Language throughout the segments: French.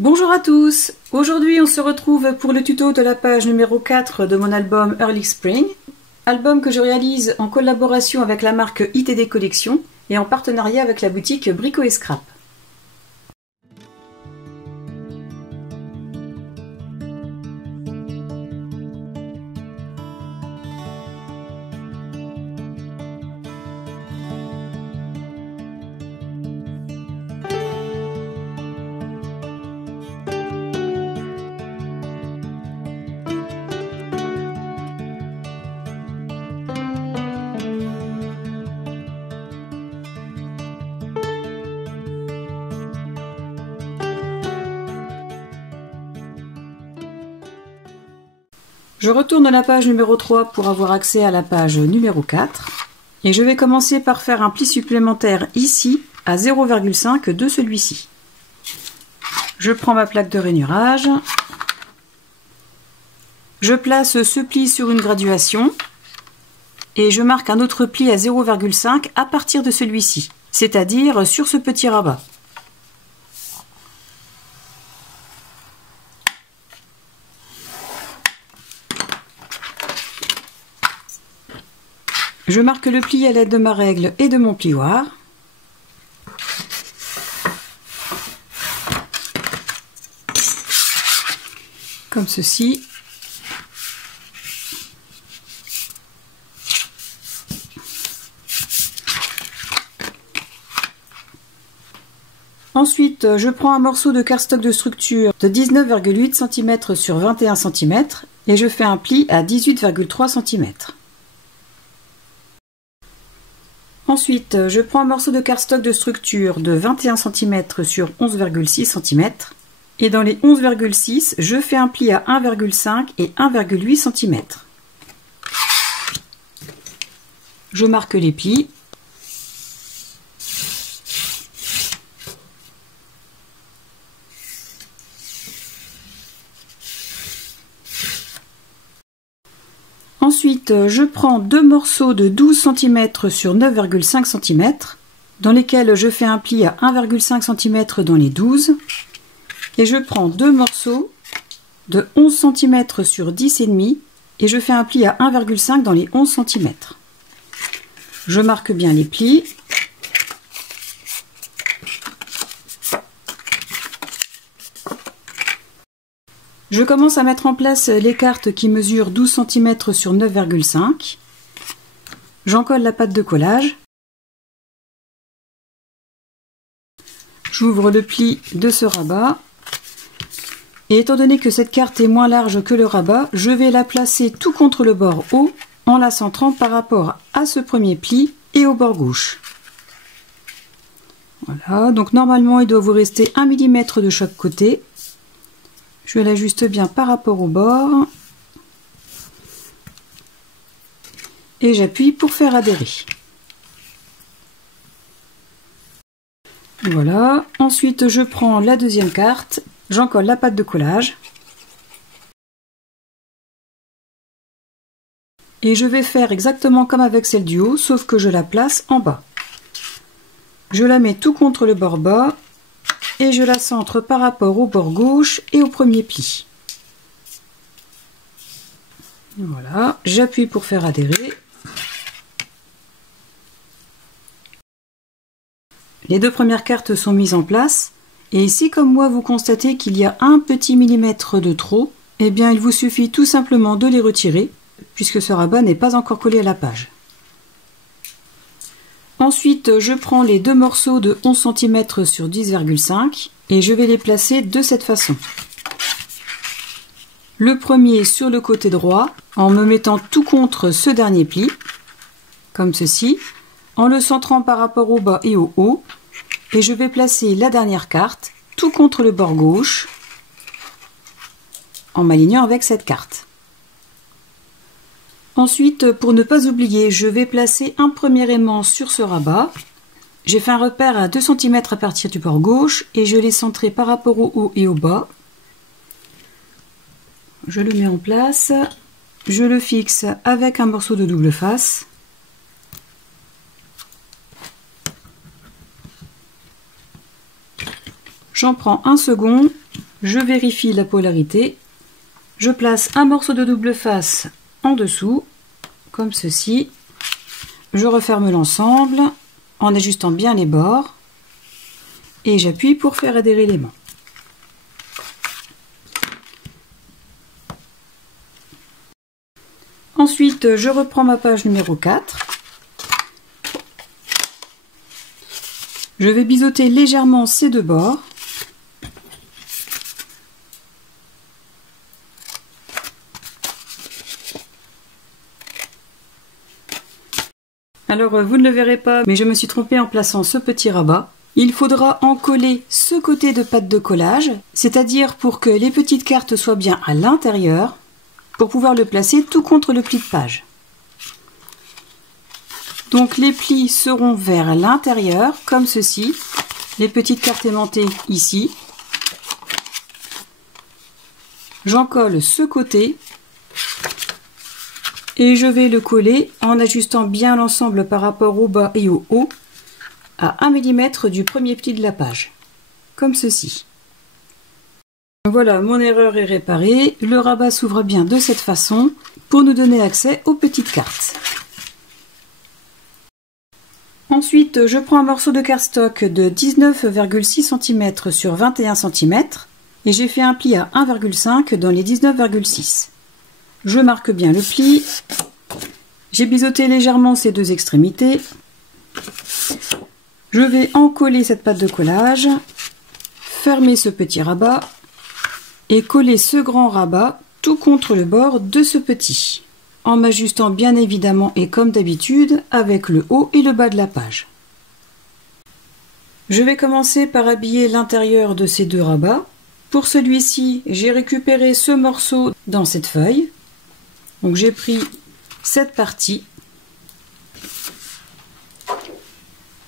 Bonjour à tous, aujourd'hui on se retrouve pour le tuto de la page numéro 4 de mon album Early Spring, album que je réalise en collaboration avec la marque ITD Collection et en partenariat avec la boutique Brico et Scrap. Je retourne la page numéro 3 pour avoir accès à la page numéro 4 et je vais commencer par faire un pli supplémentaire ici à 0,5 de celui-ci. Je prends ma plaque de rainurage, je place ce pli sur une graduation et je marque un autre pli à 0,5 à partir de celui-ci, c'est-à-dire sur ce petit rabat. Je marque le pli à l'aide de ma règle et de mon plioir. Comme ceci. Ensuite, je prends un morceau de cardstock de structure de 19,8 cm sur 21 cm et je fais un pli à 18,3 cm. Ensuite, je prends un morceau de cardstock de structure de 21 cm sur 11,6 cm et dans les 11,6, je fais un pli à 1,5 et 1,8 cm. Je marque les plis. Ensuite, je prends deux morceaux de 12 cm sur 9,5 cm, dans lesquels je fais un pli à 1,5 cm dans les 12, et je prends deux morceaux de 11 cm sur 10,5 et je fais un pli à 1,5 dans les 11 cm. Je marque bien les plis. Je commence à mettre en place les cartes qui mesurent 12 cm sur 9,5. J'encolle la pâte de collage. J'ouvre le pli de ce rabat. Et étant donné que cette carte est moins large que le rabat, je vais la placer tout contre le bord haut en la centrant par rapport à ce premier pli et au bord gauche. Voilà, donc normalement il doit vous rester 1 mm de chaque côté. Je l'ajuste bien par rapport au bord et j'appuie pour faire adhérer. Voilà, ensuite je prends la deuxième carte, j'encolle la pâte de collage et je vais faire exactement comme avec celle du haut, sauf que je la place en bas. Je la mets tout contre le bord bas et je la centre par rapport au bord gauche et au premier pli. Voilà, j'appuie pour faire adhérer. Les deux premières cartes sont mises en place et ici, comme moi, vous constatez qu'il y a un petit millimètre de trop, eh bien il vous suffit tout simplement de les retirer puisque ce rabat n'est pas encore collé à la page. Ensuite, je prends les deux morceaux de 11 cm sur 10,5 et je vais les placer de cette façon. Le premier sur le côté droit, en me mettant tout contre ce dernier pli, comme ceci, en le centrant par rapport au bas et au haut, et je vais placer la dernière carte tout contre le bord gauche, en m'alignant avec cette carte. Ensuite, pour ne pas oublier, je vais placer un premier aimant sur ce rabat. J'ai fait un repère à 2 cm à partir du bord gauche et je l'ai centré par rapport au haut et au bas. Je le mets en place, je le fixe avec un morceau de double face. J'en prends un second je vérifie la polarité. Je place un morceau de double face en dessous, comme ceci. Je referme l'ensemble en ajustant bien les bords et j'appuie pour faire adhérer l'aimant. Ensuite, je reprends ma page numéro 4. Je vais biseauter légèrement ces deux bords. Alors, vous ne le verrez pas, mais je me suis trompée en plaçant ce petit rabat. Il faudra en coller ce côté de pâte de collage, c'est-à-dire pour que les petites cartes soient bien à l'intérieur, pour pouvoir le placer tout contre le pli de page. Donc les plis seront vers l'intérieur, comme ceci. Les petites cartes aimantées ici. J'en colle ce côté. Et je vais le coller en ajustant bien l'ensemble par rapport au bas et au haut à 1 mm du premier pli de la page. Comme ceci. Voilà, mon erreur est réparée. Le rabat s'ouvre bien de cette façon pour nous donner accès aux petites cartes. Ensuite, je prends un morceau de cardstock de 19,6 cm sur 21 cm et j'ai fait un pli à 1,5 dans les 19,6. Je marque bien le pli. J'ai biseauté légèrement ces deux extrémités. Je vais encoller cette pâte de collage, fermer ce petit rabat et coller ce grand rabat tout contre le bord de ce petit, en m'ajustant bien évidemment et comme d'habitude avec le haut et le bas de la page. Je vais commencer par habiller l'intérieur de ces deux rabats. Pour celui-ci, j'ai récupéré ce morceau dans cette feuille. Donc j'ai pris cette partie.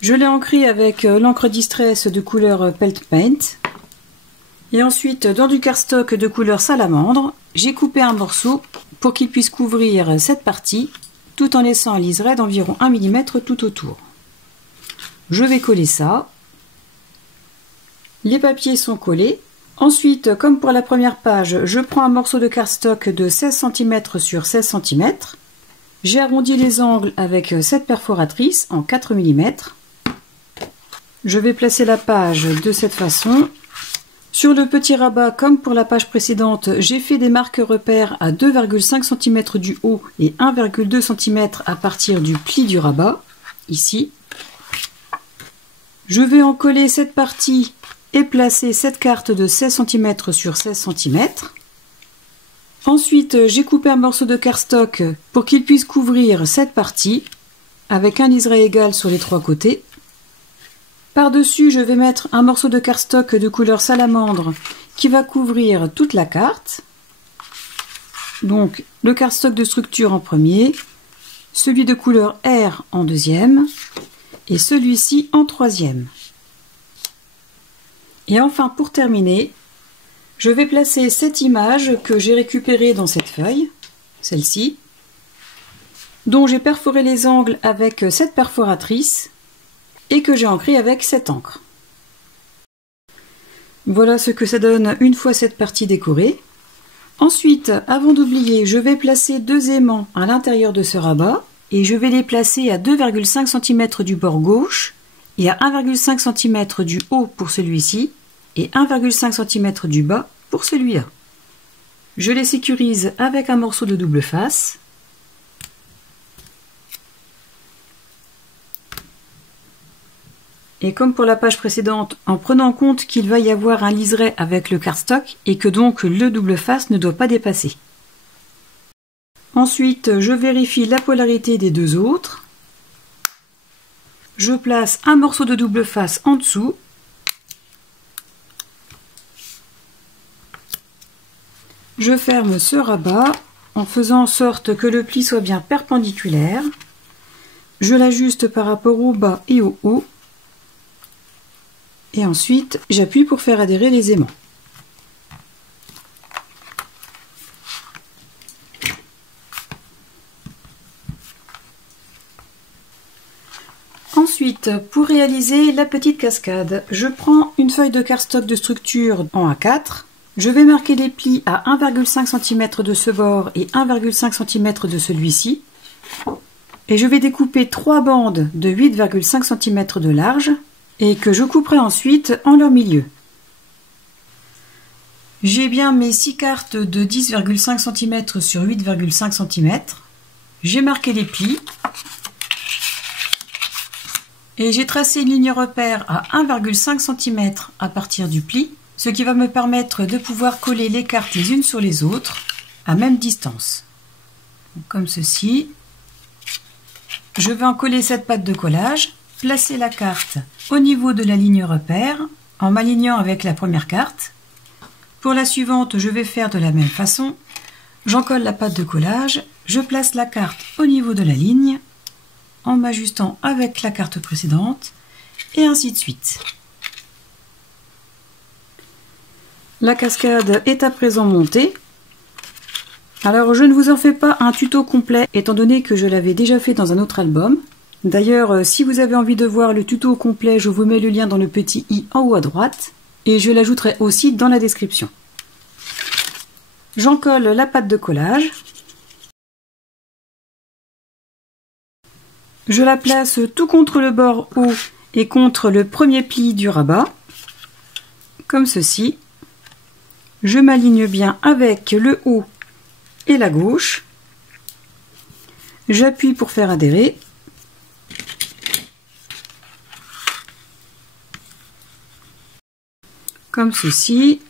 Je l'ai ancré avec l'encre Distress de couleur Pelt Paint. Et ensuite, dans du cardstock de couleur salamandre, j'ai coupé un morceau pour qu'il puisse couvrir cette partie, tout en laissant un liseré d'environ 1 mm tout autour. Je vais coller ça. Les papiers sont collés. Ensuite, comme pour la première page, je prends un morceau de cardstock de 16 cm sur 16 cm. J'ai arrondi les angles avec cette perforatrice en 4 mm. Je vais placer la page de cette façon. Sur le petit rabat, comme pour la page précédente, j'ai fait des marques repères à 2,5 cm du haut et 1,2 cm à partir du pli du rabat, ici. Je vais en coller cette partie et placer cette carte de 16 cm sur 16 cm. Ensuite, j'ai coupé un morceau de cardstock pour qu'il puisse couvrir cette partie, avec un liseré égal sur les trois côtés. Par-dessus, je vais mettre un morceau de cardstock de couleur salamandre qui va couvrir toute la carte. Donc, le cardstock de structure en premier, celui de couleur R en deuxième et celui-ci en troisième. Et enfin, pour terminer, je vais placer cette image que j'ai récupérée dans cette feuille, celle-ci, dont j'ai perforé les angles avec cette perforatrice et que j'ai ancré avec cette encre. Voilà ce que ça donne une fois cette partie décorée. Ensuite, avant d'oublier, je vais placer deux aimants à l'intérieur de ce rabat et je vais les placer à 2,5 cm du bord gauche et à 1,5 cm du haut pour celui-ci et 1,5 cm du bas pour celui-là. Je les sécurise avec un morceau de double face. Et comme pour la page précédente, en prenant en compte qu'il va y avoir un liseré avec le cardstock et que donc le double face ne doit pas dépasser. Ensuite, je vérifie la polarité des deux autres. Je place un morceau de double face en dessous. Je ferme ce rabat en faisant en sorte que le pli soit bien perpendiculaire. Je l'ajuste par rapport au bas et au haut. Et ensuite, j'appuie pour faire adhérer les aimants. Ensuite, pour réaliser la petite cascade, je prends une feuille de cardstock de structure en A4 Je vais marquer les plis à 1,5 cm de ce bord et 1,5 cm de celui-ci. Et je vais découper 3 bandes de 8,5 cm de large et que je couperai ensuite en leur milieu. J'ai bien mes 6 cartes de 10,5 cm sur 8,5 cm. J'ai marqué les plis. Et j'ai tracé une ligne repère à 1,5 cm à partir du pli, ce qui va me permettre de pouvoir coller les cartes les unes sur les autres à même distance. Donc, comme ceci. Je vais en coller cette patte de collage, placer la carte au niveau de la ligne repère en m'alignant avec la première carte. Pour la suivante, je vais faire de la même façon. J'en colle la patte de collage, je place la carte au niveau de la ligne en m'ajustant avec la carte précédente et ainsi de suite. La cascade est à présent montée. Alors je ne vous en fais pas un tuto complet étant donné que je l'avais déjà fait dans un autre album. D'ailleurs, si vous avez envie de voir le tuto complet, je vous mets le lien dans le petit i en haut à droite et je l'ajouterai aussi dans la description. J'en colle la patte de collage. Je la place tout contre le bord haut et contre le premier pli du rabat, comme ceci. Je m'aligne bien avec le haut et la gauche. J'appuie pour faire adhérer. Comme ceci.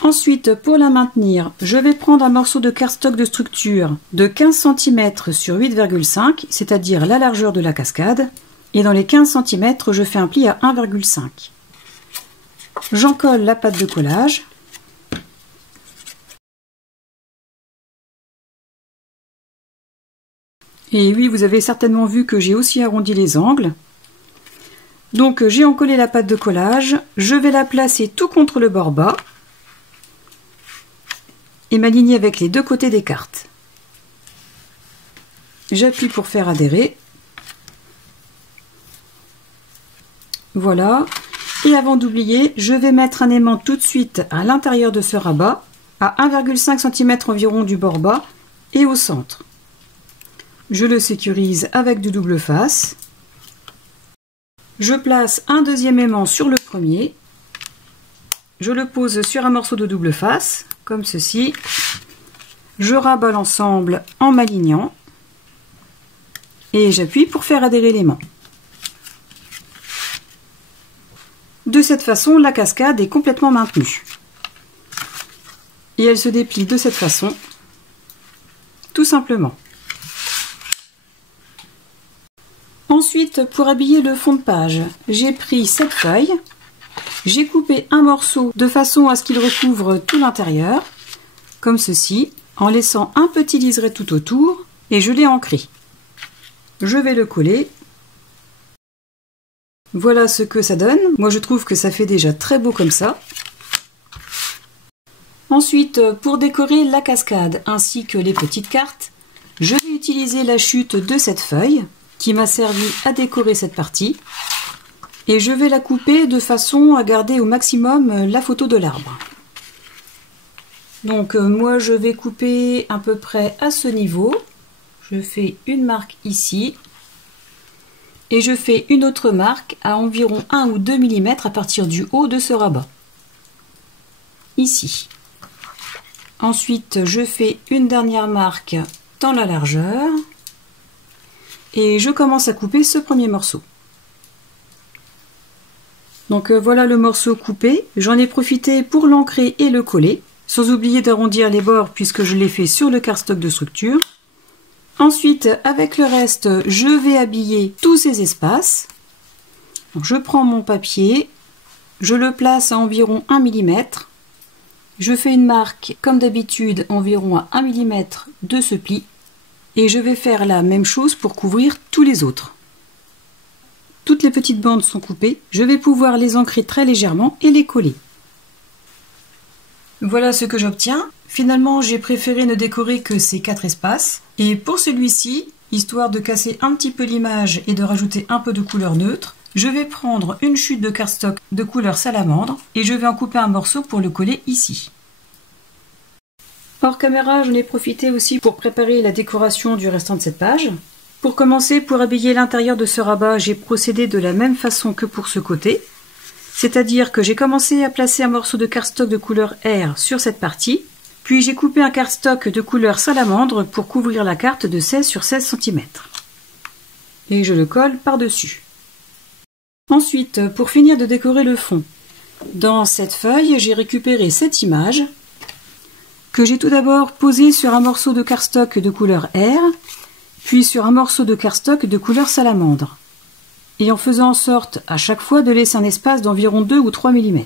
Ensuite, pour la maintenir, je vais prendre un morceau de cardstock de structure de 15 cm sur 8,5, c'est-à-dire la largeur de la cascade, et dans les 15 cm, je fais un pli à 1,5. J'en colle la patte de collage. Et oui, vous avez certainement vu que j'ai aussi arrondi les angles. Donc j'ai encollé la patte de collage, je vais la placer tout contre le bord bas et m'aligner avec les deux côtés des cartes. J'appuie pour faire adhérer. Voilà. Et avant d'oublier, je vais mettre un aimant tout de suite à l'intérieur de ce rabat, à 1,5 cm environ du bord bas et au centre. Je le sécurise avec du double face. Je place un deuxième aimant sur le premier. Je le pose sur un morceau de double face, comme ceci. Je rabats l'ensemble en m'alignant. Et j'appuie pour faire adhérer l'aimant. De cette façon, la cascade est complètement maintenue. Et elle se déplie de cette façon, tout simplement. Ensuite, pour habiller le fond de page, j'ai pris cette feuille, j'ai coupé un morceau de façon à ce qu'il recouvre tout l'intérieur, comme ceci, en laissant un petit liseré tout autour, et je l'ai ancré. Je vais le coller. Voilà ce que ça donne. Moi, je trouve que ça fait déjà très beau comme ça. Ensuite, pour décorer la cascade ainsi que les petites cartes, je vais utiliser la chute de cette feuille qui m'a servi à décorer cette partie et je vais la couper de façon à garder au maximum la photo de l'arbre. Donc moi je vais couper à peu près à ce niveau. Je fais une marque ici et je fais une autre marque à environ 1 ou 2 mm à partir du haut de ce rabat. Ici. Ensuite je fais une dernière marque dans la largeur et je commence à couper ce premier morceau. Donc voilà le morceau coupé. J'en ai profité pour l'ancrer et le coller, sans oublier d'arrondir les bords puisque je l'ai fait sur le cardstock de structure. Ensuite, avec le reste, je vais habiller tous ces espaces. Donc, je prends mon papier, je le place à environ 1 mm. Je fais une marque, comme d'habitude, environ à 1 mm de ce pli. Et je vais faire la même chose pour couvrir tous les autres. Toutes les petites bandes sont coupées. Je vais pouvoir les ancrer très légèrement et les coller. Voilà ce que j'obtiens. Finalement, j'ai préféré ne décorer que ces 4 espaces. Et pour celui-ci, histoire de casser un petit peu l'image et de rajouter un peu de couleur neutre, je vais prendre une chute de cardstock de couleur salamandre et je vais en couper un morceau pour le coller ici. Hors caméra, j'en ai profité aussi pour préparer la décoration du restant de cette page. Pour commencer, pour habiller l'intérieur de ce rabat, j'ai procédé de la même façon que pour ce côté. C'est-à-dire que j'ai commencé à placer un morceau de cardstock de couleur R sur cette partie, puis j'ai coupé un cardstock de couleur salamandre pour couvrir la carte de 16 sur 16 cm. Et je le colle par-dessus. Ensuite, pour finir de décorer le fond, dans cette feuille, j'ai récupéré cette image que j'ai tout d'abord posée sur un morceau de cardstock de couleur R, puis sur un morceau de cardstock de couleur salamandre, et en faisant en sorte à chaque fois de laisser un espace d'environ 2 ou 3 mm.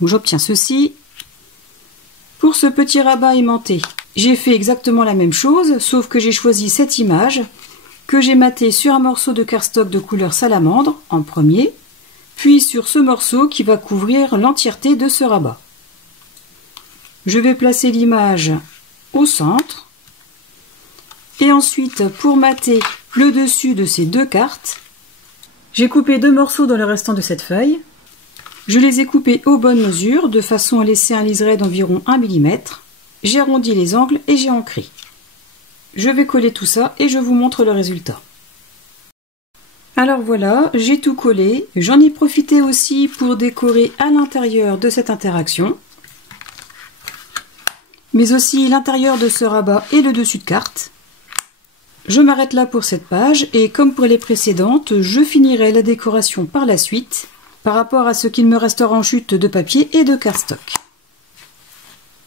Donc j'obtiens ceci. Pour ce petit rabat aimanté, j'ai fait exactement la même chose, sauf que j'ai choisi cette image que j'ai maté sur un morceau de cardstock de couleur salamandre en premier, puis sur ce morceau qui va couvrir l'entièreté de ce rabat. Je vais placer l'image au centre et ensuite pour mater le dessus de ces deux cartes, j'ai coupé 2 morceaux dans le restant de cette feuille. Je les ai coupés aux bonnes mesures de façon à laisser un liseré d'environ 1 mm. J'ai arrondi les angles et j'ai ancré. Je vais coller tout ça et je vous montre le résultat. Alors voilà, j'ai tout collé. J'en ai profité aussi pour décorer à l'intérieur de cette interaction, mais aussi l'intérieur de ce rabat et le dessus de carte. Je m'arrête là pour cette page et comme pour les précédentes, je finirai la décoration par la suite par rapport à ce qu'il me restera en chute de papier et de cardstock.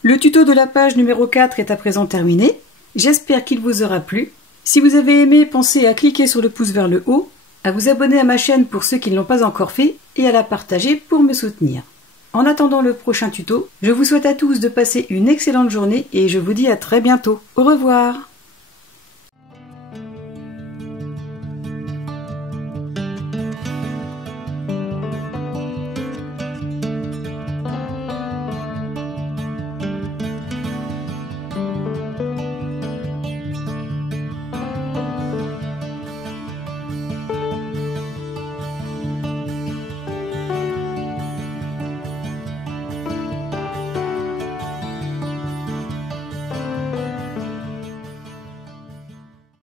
Le tuto de la page numéro 4 est à présent terminé. J'espère qu'il vous aura plu. Si vous avez aimé, pensez à cliquer sur le pouce vers le haut, à vous abonner à ma chaîne pour ceux qui ne l'ont pas encore fait et à la partager pour me soutenir. En attendant le prochain tuto, je vous souhaite à tous de passer une excellente journée et je vous dis à très bientôt. Au revoir!